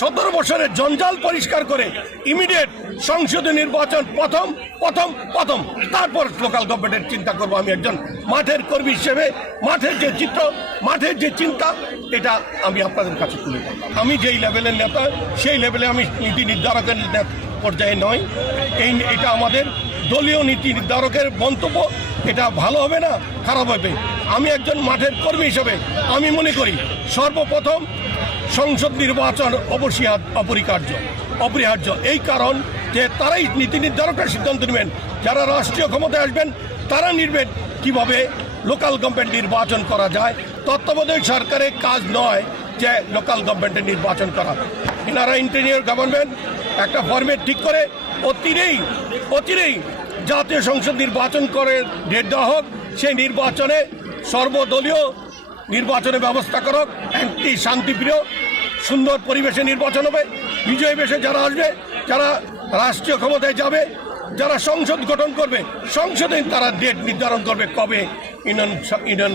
17 বছরের জঞ্জাল পরিষ্কার করে ইমিডিয়েট সংসদীয় নির্বাচন প্রথম তারপর লোকাল গভর্নমেন্টের চিন্তা করব। আমি একজন মাঠের কর্মী হিসেবে মাঠের যে চিত্র, মাঠের যে চিন্তা, এটা আমি আপনাদের কাছে তুলে ধরলাম। আমি যেই লেভেলের নেতা সেই লেভেলে আমি নীতি নির্ধারকের পর্যায়ে নয়। এটা আমাদের দলীয় নীতি নির্ধারকের মন্তব্য, এটা ভালো হবে না খারাপ হবে। আমি একজন মাঠের কর্মী হিসেবে আমি মনে করি সর্বপ্রথম সংসদ নির্বাচন অপরিহার্য। এই কারণ যে তারাই নীতি নির্ধারকের সিদ্ধান্ত নেবেন, যারা রাষ্ট্রীয় ক্ষমতায় আসবেন তারা নির্বেন কিভাবে লোকাল গভর্নমেন্ট নির্বাচন করা যায়। তত্ত্বাবধায়ক সরকারের কাজ নয় যে লোকাল গভর্নমেন্টের নির্বাচন করা। এনারা ইন্টেরিয়র গভর্নমেন্ট একটা ফরম্যাট ঠিক করে অচিরেই জাতীয় সংসদ নির্বাচন করে ডেট দেওয়া হোক। সেই নির্বাচনে সর্বদলীয় নির্বাচনের ব্যবস্থা করক, একটি শান্তিপ্রিয় সুন্দর পরিবেশে নির্বাচন হবে। বিজয়ী বেশে যারা আসবে, যারা রাষ্ট্রীয় ক্ষমতায় যাবে, যারা সংসদ গঠন করবে, সংসদে তারা ডেট নির্ধারণ করবে কবে ইউনিয়ন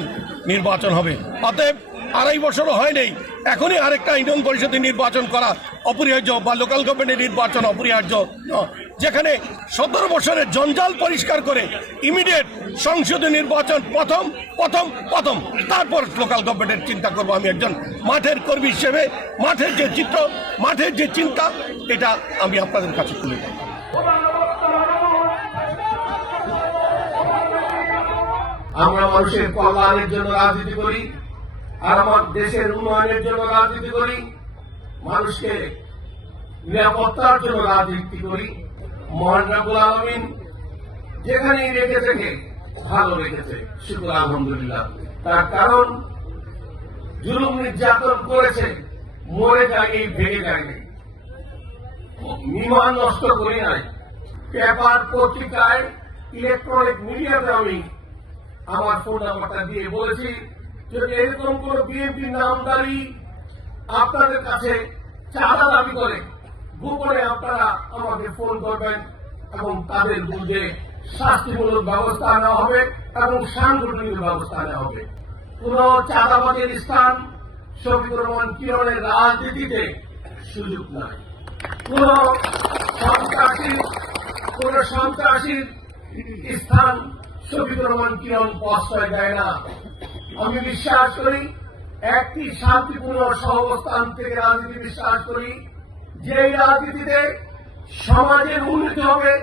নির্বাচন হবে। অতএব 2.5 বছরও হয় নেই, এখনই আরেকটা ইউনিয়ন পরিষদের নির্বাচন করা অপরিহার্য বা লোকাল গভর্নমেন্টের নির্বাচন অপরিহার্য, যেখানে 17 বছরের জঞ্জাল পরিষ্কার করে ইমিডিয়েট সংসদীয় নির্বাচন প্রথম তারপর লোকাল গভর্নমেন্টের চিন্তা করব। আমি একজন মাঠের কর্মী হিসেবে মাঠের যে চিত্র, মাঠের যে চিন্তা, এটা আমি আপনাদের কাছে তুলে ধরলাম। আমরা মানুষের কল্যাণের জন্য রাজনীতি করি, আর আমার দেশের উন্নয়নের জন্য রাজনীতি করি, মানুষকে নিরাপত্তার জন্য রাজনীতি করি। মহান রব্বুল আলামিন যেখানেই রেখেছে ভালো রেখেছে, শুকর আলহামদুলিল্লাহ। তার কারণ জুলুম নির্যাতন করেছে, মরে যায়নি, ভেঙে যায়নি, বিমান নষ্ট করি নাই। পেপার, পত্রিকায়, ইলেকট্রনিক মিডিয়াতে আমি আমার ফোন নাম্বারটা দিয়ে বলেছি, যদি এরকম কোন বিএনপি নামদারি আপনাদের কাছে চাঁদা দাবি করে, গোপনে আপনারা আমাকে ফোন করবেন এবং তাদের বিরুদ্ধে শাস্তিমূলক ব্যবস্থা নেওয়া হবে এবং সাংগঠনিক ব্যবস্থা নেওয়া হবে। কোন চাঁদাবাদের স্থান শফিকুর রহমান কিরণের রাজনীতিতে সুযোগ নাই। কোন সন্ত্রাসীর স্থান শফিকুর রহমান কিরণ প্রশ্রয় দেয় না। আমি বিশ্বাস করি একটি শান্তিপূর্ণ সহাবস্থান থেকে রাজনীতি বিশ্বাস করি, যে রাজনীতিতে সমাজের উন্নতি হবে,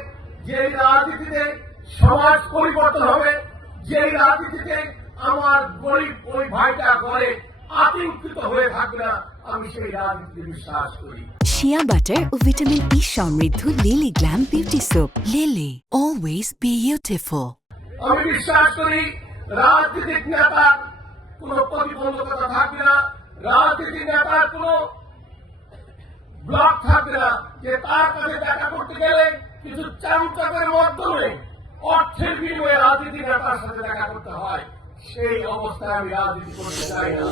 যে রাজনীতিতে সমাজ পরিবর্তন হবে, যে রাজনীতিতে আমার গরিব ওই ভাইটা করে আতঙ্কিত হয়ে থাকবে না, আমি সেই রাজনীতিতে বিশ্বাস করি। শিয়া বাটার ও ভিটামিন ই সমৃদ্ধ lily glam beauty soap. Lily, always beautiful. আমি বিশ্বাস করি রাজনীতিক নেতার কোন প্রতিবন্ধকতা থাকবে না, রাজনীতিক নেতার কোন ব্লক থাকবে না, যে তার কাছে দেখা করতে গেলে কিছু চামচাকের মাধ্যমে অর্থের বিনিময়ে রাজনীতি নেতার সাথে দেখা করতে হয়। সেই অবস্থায় আমি রাজনীতি করতে চাই না।